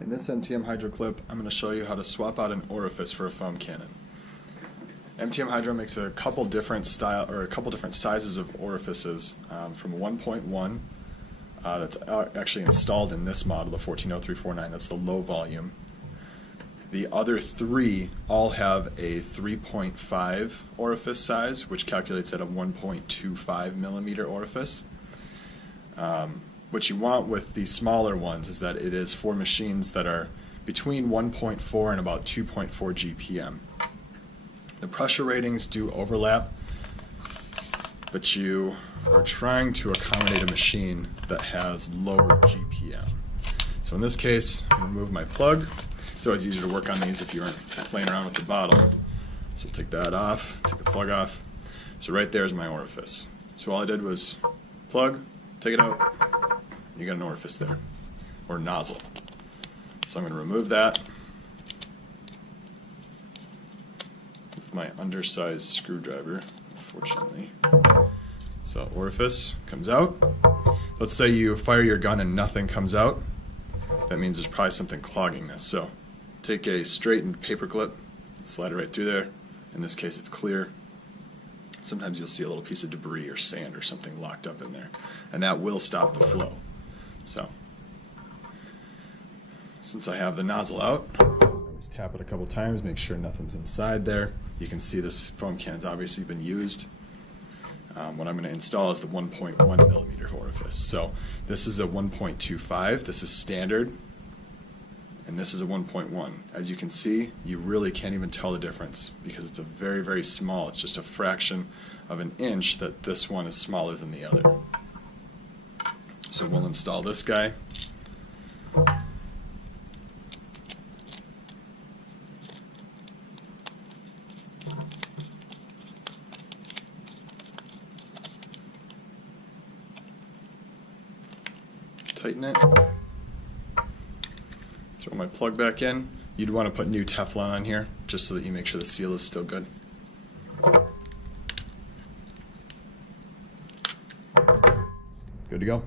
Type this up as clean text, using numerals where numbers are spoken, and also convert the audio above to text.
In this MTM Hydro clip, I'm going to show you how to swap out an orifice for a foam cannon. MTM Hydro makes a couple different sizes of orifices, from 1.1 that's actually installed in this model, the 140349. That's the low volume. The other three all have a 3.5 orifice size, which calculates at a 1.25 millimeter orifice. What you want with the smaller ones is that it is for machines that are between 1.4 and about 2.4 GPM. The pressure ratings do overlap, but you are trying to accommodate a machine that has lower GPM. So in this case, I remove my plug. It's always easier to work on these if you aren't playing around with the bottle. So we'll take that off, take the plug off. So right there is my orifice. So all I did was plug, take it out, you got an orifice there, or nozzle. So I'm going to remove that with my undersized screwdriver, unfortunately. So orifice comes out. Let's say you fire your gun and nothing comes out. That means there's probably something clogging this. So take a straightened paper clip, slide it right through there. In this case it's clear. Sometimes you'll see a little piece of debris or sand or something locked up in there, and that will stop the flow. So, since I have the nozzle out, I always tap it a couple times, make sure nothing's inside there. You can see this foam cannon's obviously been used. What I'm going to install is the 1.1 millimeter orifice. So this is a 1.25, this is standard, and this is a 1.1. As you can see, you really can't even tell the difference because it's a very, very small, it's just a fraction of an inch that this one is smaller than the other. So we'll install this guy. Tighten it. Throw my plug back in. You'd want to put new Teflon on here just so that you make sure the seal is still good. Good to go.